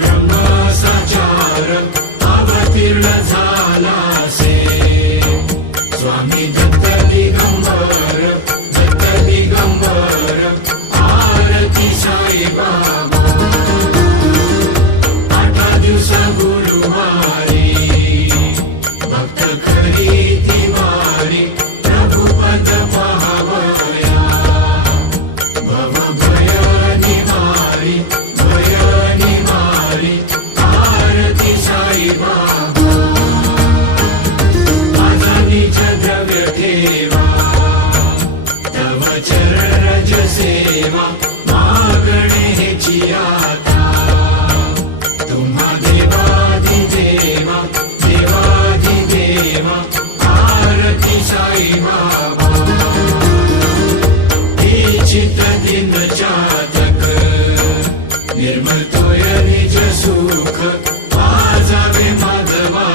ब्रह्मसाचार अवतीर्ण झालासे स्वामी दत्त दिगंबर आरती साई बाबा 8 दिवसा गुरुवारी भक्त खरी ती वारी प्रभुपद पाहावया भव भय निवारी आरती साई बाबा माझा निज द्रव्य ठेवा तव चरण रज सेवा मागणे हेची आता तुम्हा देवादिदेवा आरती साई बाबा चित दिन जातक निर्मल तोय निज सुख पाजावे माधवा